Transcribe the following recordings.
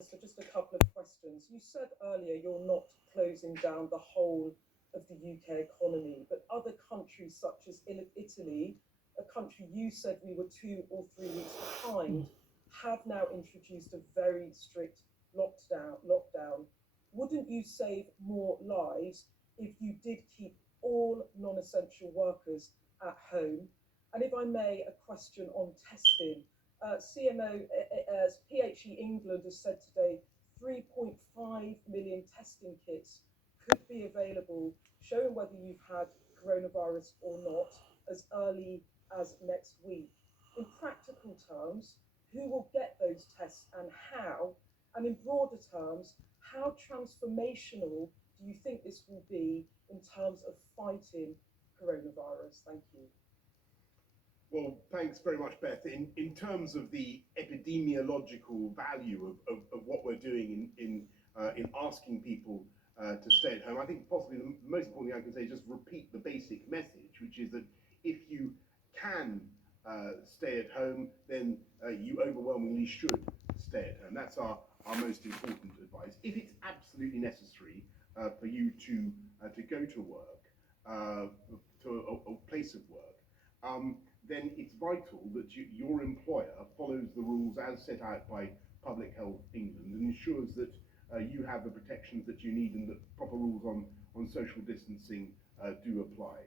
So just a couple of questions. You said earlier you're not closing down the whole of the UK economy, but other countries such as Italy, a country you said we were 2 or 3 weeks behind, have now introduced a very strict lockdown. Wouldn't you save more lives if you did keep all non-essential workers at home? And if I may, a question on testing. CMO, PHE England has said today 3.5 million testing kits could be available, showing whether you've had coronavirus or not, as early as next week. In practical terms, who will get those tests and how? And in broader terms, how transformational do you think this will be in terms of fighting coronavirus? Thank you. Well, thanks very much, Beth. In terms of the epidemiological value of what we're doing in asking people to stay at home, I think possibly the most important thing I can say is just repeat the basic message, which is that if you can stay at home, then you overwhelmingly should stay at home. That's our most important advice. If it's absolutely necessary for you to go to work, to a place of work, then it's vital that your employer follows the rules as set out by Public Health England and ensures that you have the protections that you need and that proper rules on social distancing do apply.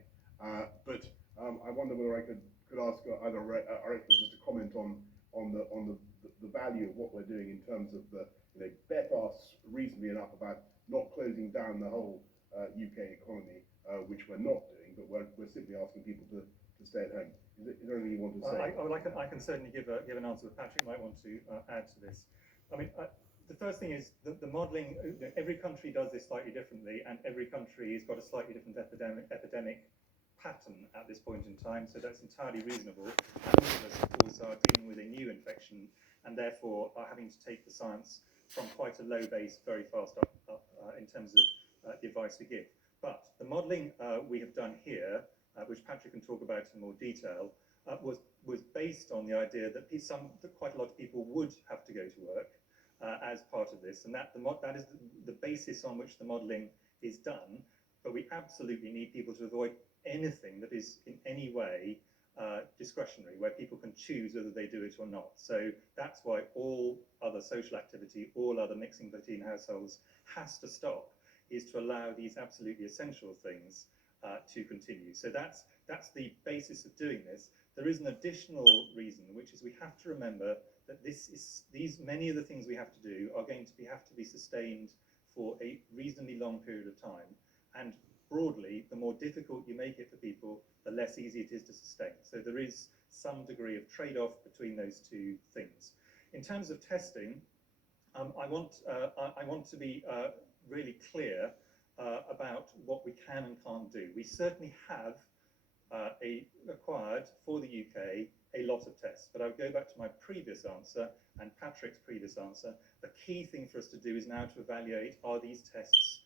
But I wonder whether I could ask either our experts just to comment on the value of what we're doing in terms of Beth asks reasonably enough about not closing down the whole UK economy, which we're not doing, but we're simply asking people to stay at home. Is there anything you want to say? I can certainly give an answer that Patrick might want to add to this. I mean, the first thing is the modelling. Every country does this slightly differently, and every country has got a slightly different epidemic pattern at this point in time. So that's entirely reasonable. And all of us, of course, are dealing with a new infection, and therefore are having to take the science from quite a low base very fast up in terms of the advice we give. But the modelling we have done here, which Patrick can talk about in more detail, was based on the idea that quite a lot of people would have to go to work as part of this, and that is the basis on which the modelling is done. But we absolutely need people to avoid anything that is in any way discretionary, where people can choose whether they do it or not. So that's why all other social activity, all other mixing between households has to stop, is to allow these absolutely essential things to continue. So that's the basis of doing this. There is an additional reason, which is we have to remember that many of the things we have to do are going to have to be sustained for a reasonably long period of time. And broadly, the more difficult you make it for people, the less easy it is to sustain. So there is some degree of trade-off between those two things. In terms of testing, I want to be really clear about what we can and can't do. We certainly have acquired for the UK a lot of tests, but I'll go back to my previous answer and Patrick's previous answer. The key thing for us to do is now to evaluate, are these tests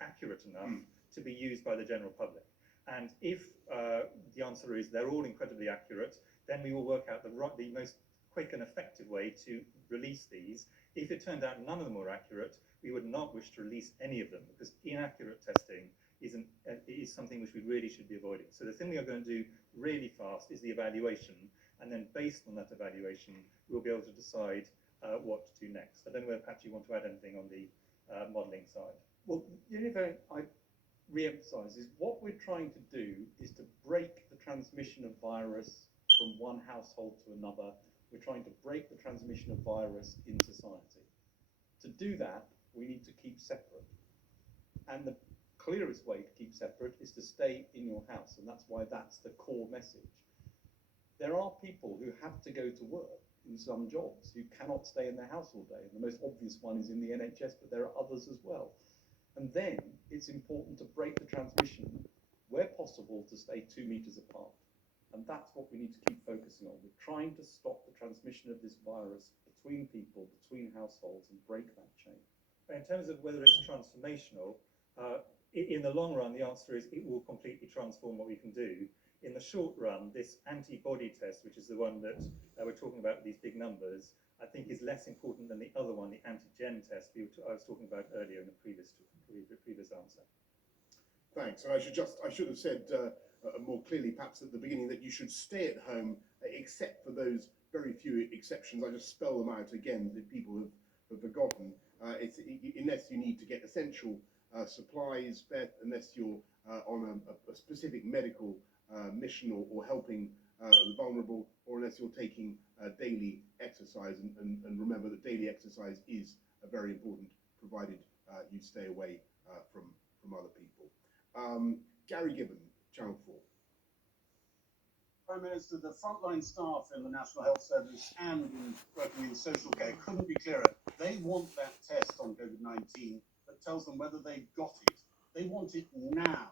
accurate enough to be used by the general public? And if the answer is they're all incredibly accurate, then we will work out the most quick and effective way to release these. If it turned out none of them were accurate, we would not wish to release any of them, because inaccurate testing is something which we really should be avoiding. So the thing we are going to do really fast is the evaluation, and then based on that evaluation, we'll be able to decide what to do next. I don't know whether, Pat, you want to add anything on the modelling side. Well, the only thing I re-emphasise is what we're trying to do is to break the transmission of virus from one household to another. We're trying to break the transmission of virus in society. To do that, we need to keep separate. And the clearest way to keep separate is to stay in your house, and that's why that's the core message. There are people who have to go to work in some jobs who cannot stay in their house all day. And the most obvious one is in the NHS, but there are others as well. And then it's important to break the transmission, where possible, to stay 2 meters apart. And that's what we need to keep focusing on. We're trying to stop the transmission of this virus between people, between households, and break that chain. In terms of whether it's transformational, in the long run, the answer is it will completely transform what we can do. In the short run, this antibody test, which is the one that we're talking about with these big numbers, I think is less important than the other one, the antigen test I was talking about earlier in the previous answer. Thanks. And I should have said more clearly, perhaps at the beginning, that you should stay at home, except for those very few exceptions. I just spell them out again that people have forgotten. Unless you need to get essential supplies, Beth, unless you're on a specific medical mission or helping the vulnerable, or unless you're taking daily exercise. And remember that daily exercise is very important, provided you stay away from other people. Gary Gibbon, Channel 4. Prime Minister, the frontline staff in the National Health Service and in working in social care couldn't be clearer. They want that test on COVID-19 that tells them whether they've got it. They want it now.